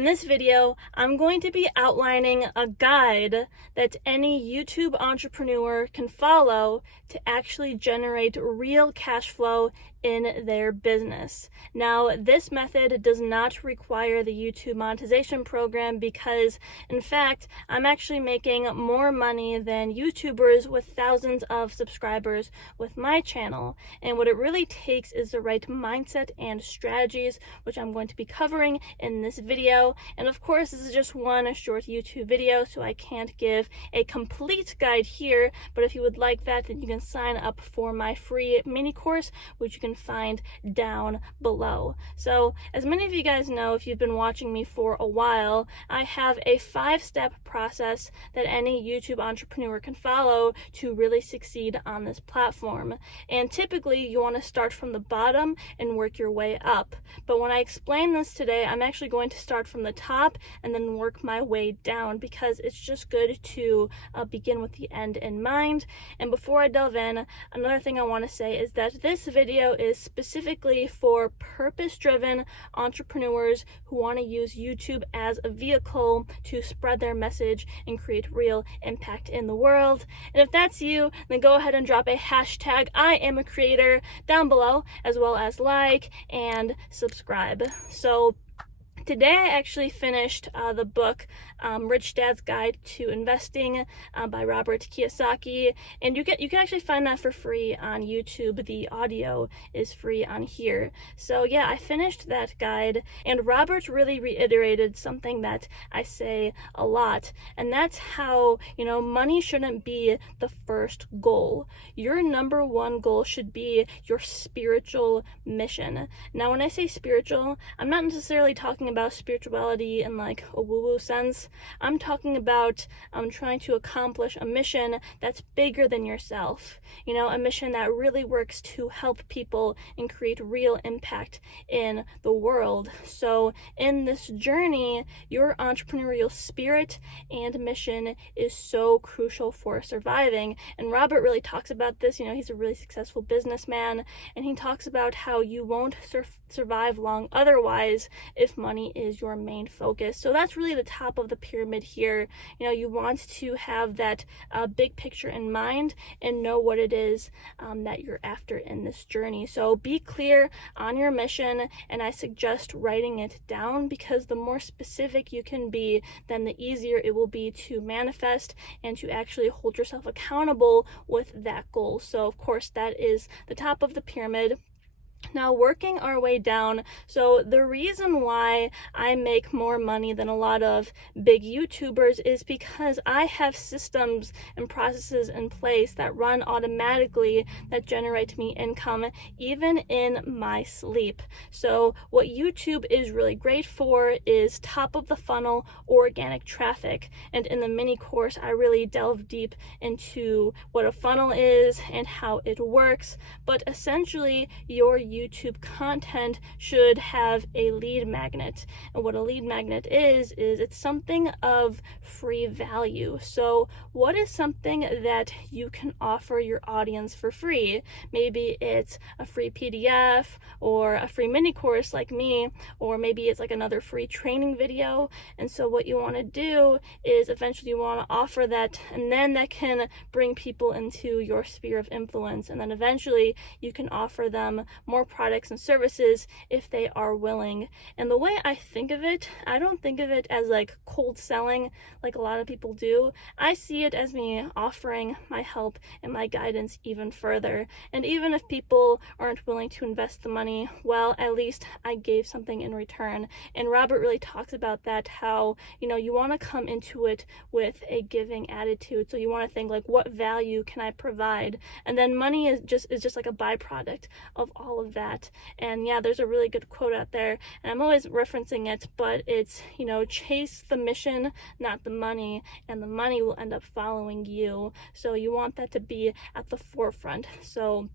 In this video, I'm going to be outlining a guide that any YouTube entrepreneur can follow to actually generate real cash flow in their business. Now, this method does not require the YouTube Monetization Program because, in fact, I'm actually making more money than YouTubers with thousands of subscribers with my channel. And what it really takes is the right mindset and strategies, which I'm going to be covering in this video. And of course, this is just one short YouTube video, so I can't give a complete guide here, but if you would like that, then you can sign up for my free mini course, which you can find down below. So, as many of you guys know, if you've been watching me for a while, I have a 5-step process that any YouTube entrepreneur can follow to really succeed on this platform. And typically, you want to start from the bottom and work your way up. But when I explain this today, I'm actually going to start from the top and then work my way down because it's just good to begin with the end in mind. And before I delve in, another thing I want to say is that this video is specifically for purpose-driven entrepreneurs who want to use YouTube as a vehicle to spread their message and create real impact in the world. And if that's you, then go ahead and drop a hashtag #IamACreator down below, as well as like and subscribe. So today I actually finished the book Rich Dad's Guide to Investing by Robert Kiyosaki, and you can actually find that for free on YouTube. The audio is free on here. So yeah, I finished that guide, and Robert really reiterated something that I say a lot, and that's how, money shouldn't be the first goal. Your number one goal should be your spiritual mission. Now, when I say spiritual, I'm not necessarily talking about spirituality in like a woo-woo sense. I'm talking about trying to accomplish a mission that's bigger than yourself. A mission that really works to help people and create real impact in the world. So in this journey, your entrepreneurial spirit and mission is so crucial for surviving. And Robert really talks about this. He's a really successful businessman, and he talks about how you won't survive long otherwise if money is your main focus. So that's really the top of the pyramid here. You want to have that big picture in mind and know what it is that you're after in this journey. So be clear on your mission, and I suggest writing it down because the more specific you can be, then the easier it will be to manifest and to actually hold yourself accountable with that goal. So of course, that is the top of the pyramid. Now, working our way down, so the reason why I make more money than a lot of big YouTubers is because I have systems and processes in place that run automatically that generate me income even in my sleep. So what YouTube is really great for is top of the funnel organic traffic. And in the mini course, I really delve deep into what a funnel is and how it works. But essentially, your YouTube content should have a lead magnet. And what a lead magnet is it's something of free value. So what is something that you can offer your audience for free? Maybe it's a free PDF or a free mini course like me, or maybe it's like another free training video. And so what you want to do is eventually you want to offer that, and then that can bring people into your sphere of influence. And then eventually you can offer them more products and services if they are willing. And the way I think of it, I don't think of it as like cold selling like a lot of people do. I see it as me offering my help and my guidance even further. And even if people aren't willing to invest the money, well, at least I gave something in return. And Robert really talks about that, how, you want to come into it with a giving attitude. So you want to think like, what value can I provide? And then money is just like a byproduct of all of that. And yeah, there's a really good quote out there, and I'm always referencing it, but it's, chase the mission, not the money, and the money will end up following you. So you want that to be at the forefront. So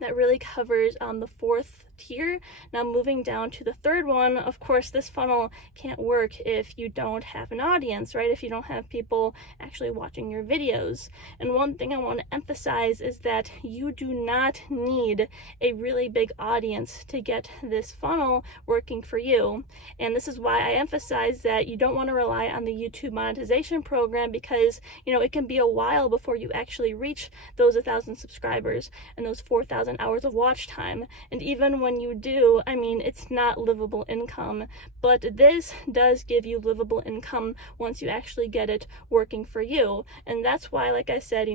that really covers the fourth tier. Now moving down to the third one, of course, this funnel can't work if you don't have an audience, right? If you don't have people actually watching your videos. And one thing I want to emphasize is that you do not need a really big audience to get this funnel working for you. And this is why I emphasize that you don't want to rely on the YouTube Monetization Program, because it can be a while before you actually reach those 1,000 subscribers and those 4,000 hours of watch time. And even when you do, it's not livable income, but this does give you livable income once you actually get it working for you. And that's why, like I said,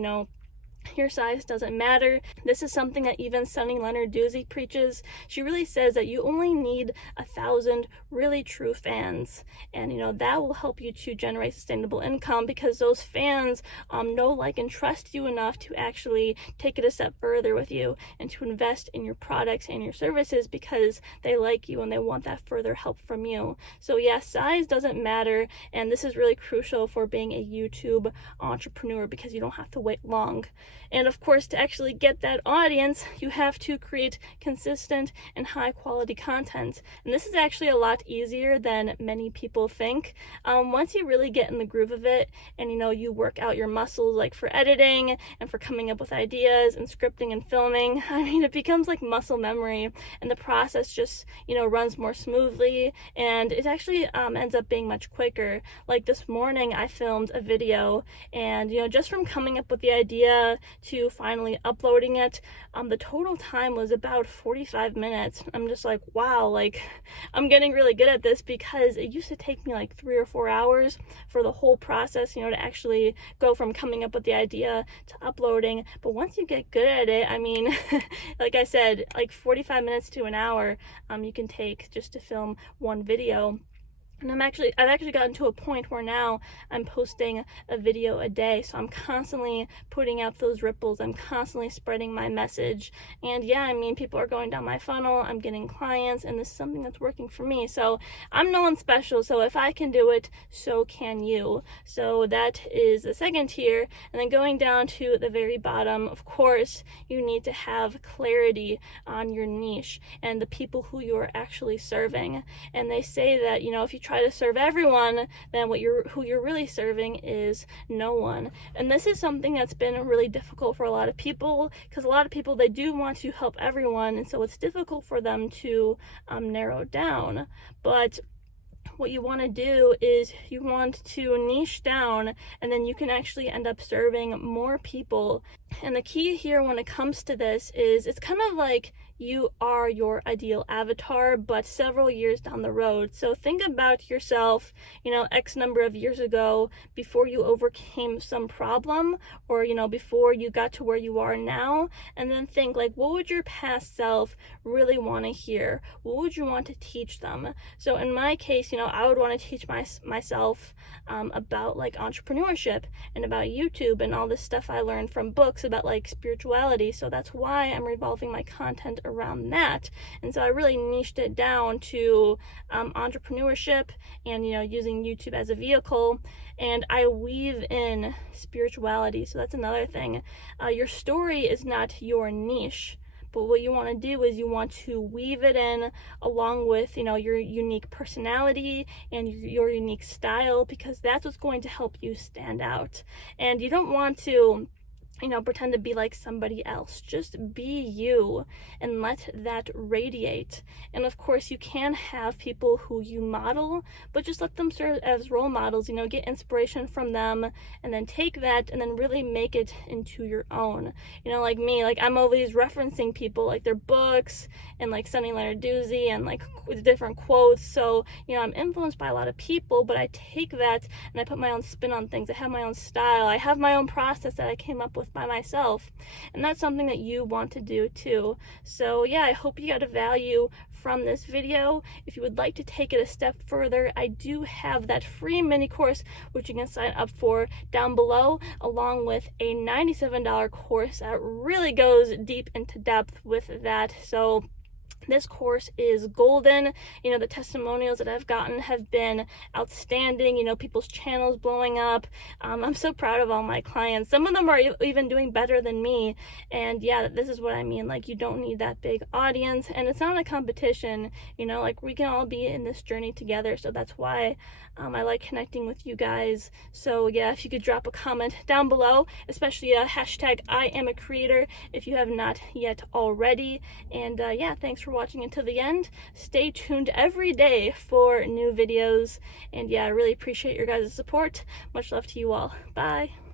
your size doesn't matter. This is something that even Sunny Lenarduzzi preaches. She really says that you only need 1,000 really true fans, and that will help you to generate sustainable income, because those fans know, like, and trust you enough to actually take it a step further with you and to invest in your products and your services because they like you and they want that further help from you. So yeah, size doesn't matter, and this is really crucial for being a YouTube entrepreneur because you don't have to wait long. And of course, to actually get that audience, you have to create consistent and high quality content. And this is actually a lot easier than many people think. Once you really get in the groove of it and you work out your muscles, like for editing and for coming up with ideas and scripting and filming, it becomes like muscle memory, and the process just runs more smoothly, and it actually ends up being much quicker. Like this morning I filmed a video, and just from coming up with the idea to finally uploading it, the total time was about 45 minutes. I'm just like, wow, like I'm getting really good at this, because it used to take me like 3 or 4 hours for the whole process, to actually go from coming up with the idea to uploading. But once you get good at it, like I said, like 45 minutes to an hour you can take just to film one video. And I've actually gotten to a point where now I'm posting a video a day. So I'm constantly putting out those ripples. I'm constantly spreading my message. And yeah, people are going down my funnel. I'm getting clients, and this is something that's working for me. So I'm no one special. So if I can do it, so can you. So that is the second tier. And then going down to the very bottom, of course, you need to have clarity on your niche and the people who you are actually serving. And they say that, if you try to serve everyone, then who you're really serving is no one. And this is something that's been really difficult for a lot of people, because a lot of people, they do want to help everyone, and so it's difficult for them to narrow down. But what you want to do is you want to niche down, and then you can actually end up serving more people. And the key here when it comes to this is it's kind of like you are your ideal avatar, but several years down the road. So think about yourself, X number of years ago, before you overcame some problem, or, before you got to where you are now, and then think like, what would your past self really want to hear? What would you want to teach them? So in my case, I would want to teach myself about like entrepreneurship and about YouTube and all this stuff I learned from books about like spirituality. So that's why I'm revolving my content around that. And so I really niched it down to entrepreneurship and using YouTube as a vehicle, and I weave in spirituality. So that's another thing. Your story is not your niche, but what you want to do is you want to weave it in along with your unique personality and your unique style, because that's what's going to help you stand out. And you don't want to pretend to be like somebody else. Just be you and let that radiate. And of course, you can have people who you model, but just let them serve as role models, get inspiration from them, and then take that and then really make it into your own. Like me, like I'm always referencing people, like their books and like Sunny Lenarduzzi and like different quotes. So, I'm influenced by a lot of people, but I take that and I put my own spin on things. I have my own style. I have my own process that I came up with by myself, and that's something that you want to do too. So yeah, I hope you got a value from this video. If you would like to take it a step further, I do have that free mini course which you can sign up for down below, along with a $97 course that really goes deep into depth with that. So This course is golden. You know, the testimonials that I've gotten have been outstanding. You know, people's channels blowing up. I'm so proud of all my clients. Some of them are even doing better than me. And yeah, this is what I mean. Like, you don't need that big audience, and it's not a competition. You know, like, we can all be in this journey together. So that's why I like connecting with you guys. So yeah, if you could drop a comment down below, especially a hashtag #IamACreator if you have not yet already. And yeah, thanks for watching until the end. Stay tuned every day for new videos. And yeah, I really appreciate your guys' support. Much love to you all. Bye.